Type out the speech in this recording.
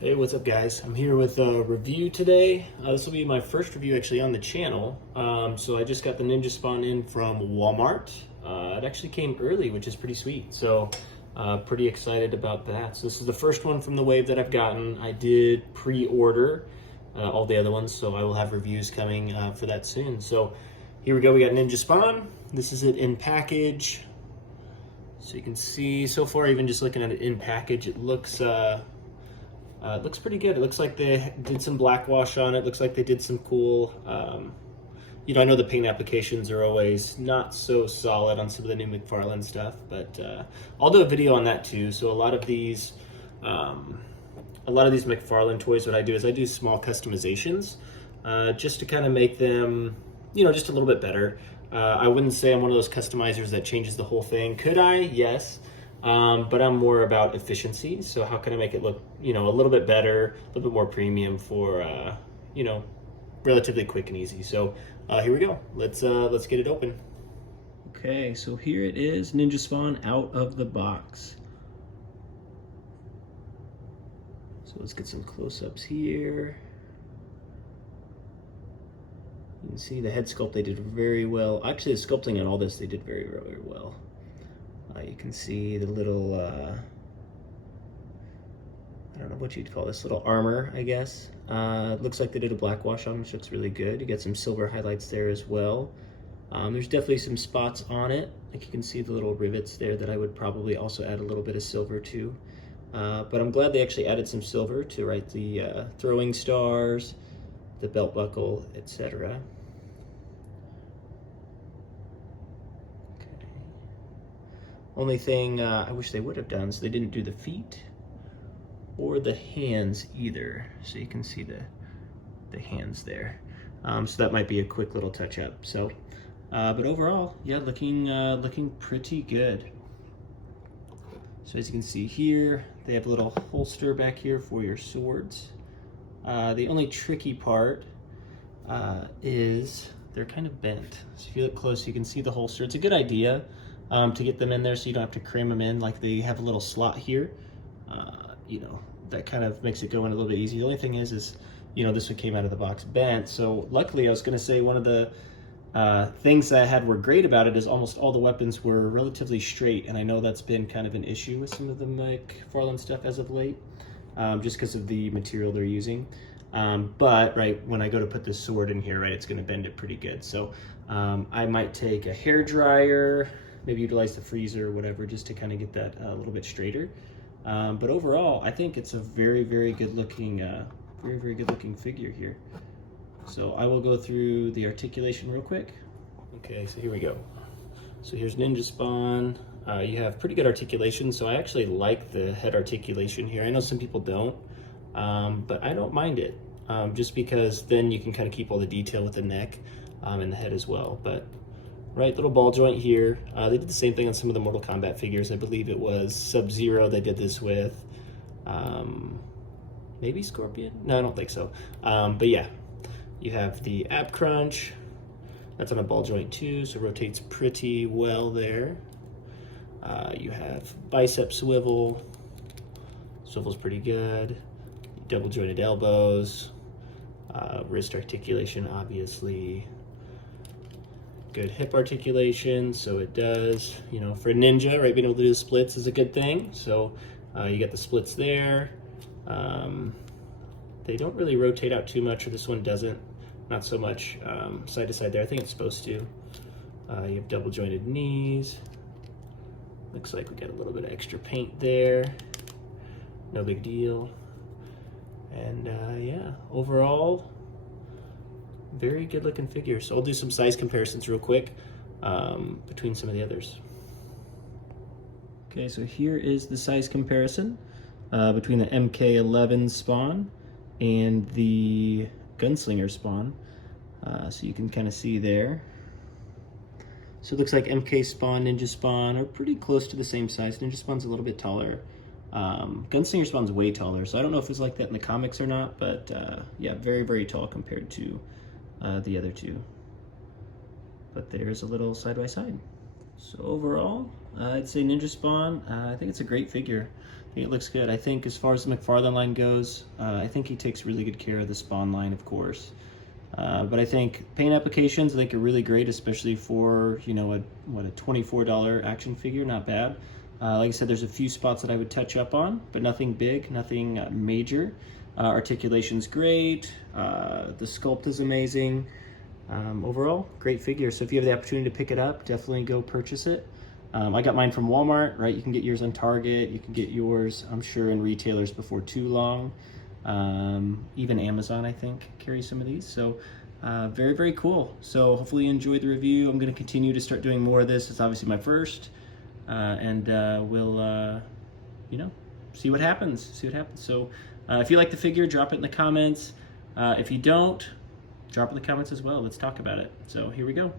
Hey, what's up guys? I'm here with a review today. This will be my first review actually on the channel. So I just got the Ninja Spawn in from Walmart. It actually came early, which is pretty sweet. So pretty excited about that. So this is the first one from the wave that I've gotten. I did pre-order all the other ones, so I will have reviews coming for that soon. So here we go, we got Ninja Spawn. This is it in package. So you can see so far, even just looking at it in package, it looks pretty good. It looks like they did some black wash on it. Looks like they did some cool, I know the paint applications are always not so solid on some of the new McFarlane stuff, but I'll do a video on that too. So a lot of these McFarlane toys, what I do is I do small customizations just to kind of make them, just a little bit better. I wouldn't say I'm one of those customizers that changes the whole thing. Could I? Yes. But I'm more about efficiency. So how can I make it look, a little bit better, a little bit more premium for, relatively quick and easy. So here we go. Let's get it open. Okay, so here it is, Ninja Spawn out of the box. So let's get some close-ups here. You can see the head sculpt they did very well. Actually, the sculpting on all this they did very, very well. You can see the little, I don't know what you'd call this, little armor, I guess. It looks like they did a black wash on, which looks really good. You got some silver highlights there as well. There's definitely some spots on it. Like you can see the little rivets there that I would probably also add a little bit of silver to. But I'm glad they actually added some silver to write the throwing stars, the belt buckle, etc. Only thing I wish they would have done is they didn't do the feet or the hands either. So you can see the hands there. So that might be a quick little touch up. So, but overall, yeah, looking pretty good. So as you can see here, they have a little holster back here for your swords. The only tricky part is they're kind of bent. So if you look close, you can see the holster. It's a good idea. To get them in there so you don't have to cram them in. Like they have a little slot here, that kind of makes it go in a little bit easy. The only thing is this one came out of the box bent. So luckily I was gonna say one of the things that I had were great about it is almost all the weapons were relatively straight. And I know that's been kind of an issue with some of the McFarlane stuff as of late, just because of the material they're using. But right, when I go to put this sword in here, right, it's gonna bend it pretty good. So I might take a hair dryer, maybe utilize the freezer or whatever, just to kind of get that a little bit straighter. But overall, I think it's a very, very good looking, very good looking figure here. So I will go through the articulation real quick. Okay, so here we go. So here's Ninja Spawn. You have pretty good articulation, so I actually like the head articulation here. I know some people don't, but I don't mind it, just because then you can kind of keep all the detail with the neck and the head as well. But right, little ball joint here. They did the same thing on some of the Mortal Kombat figures. I believe it was Sub-Zero they did this with. Maybe Scorpion? No, I don't think so. But yeah, you have the ab crunch. That's on a ball joint too, so rotates pretty well there. You have bicep swivel. Swivel's pretty good. Double jointed elbows. Wrist articulation, obviously. Good hip articulation, so it does, for a ninja, right, being able to do the splits is a good thing. So you get the splits there. They don't really rotate out too much, or this one doesn't, not so much side to side there. I think it's supposed to. You have double jointed knees. Looks like we got a little bit of extra paint there. No big deal. And yeah, overall, very good looking figure. So I'll do some size comparisons real quick between some of the others. Okay, so here is the size comparison between the MK11 Spawn and the Gunslinger Spawn. So you can kind of see there. So it looks like MK Spawn, Ninja Spawn are pretty close to the same size. Ninja Spawn's a little bit taller. Gunslinger Spawn's way taller, so I don't know if it's like that in the comics or not, but yeah, very, very tall compared to the other two. But there's a little side by side. So overall, I'd say Ninja Spawn, I think it's a great figure. I think think it looks good. I think as far as the McFarlane line goes, I think he takes really good care of the Spawn line, of course. But I think paint applications, I think, are really great, especially for, you know, a $24 action figure. Not bad. Like I said, there's a few spots that I would touch up on, but nothing big, nothing major. Articulation's great. The sculpt is amazing. Overall, great figure. So if you have the opportunity to pick it up, definitely go purchase it. I got mine from Walmart, right? You can get yours on Target. You can get yours, I'm sure, in retailers before too long. Even Amazon, I think, carries some of these. So very, very cool. So hopefully you enjoyed the review. I'm going to continue to start doing more of this. It's obviously my first. And we'll, you know, see what happens. So if you like the figure, drop it in the comments. If you don't, drop it in the comments as well. Let's talk about it. So here we go.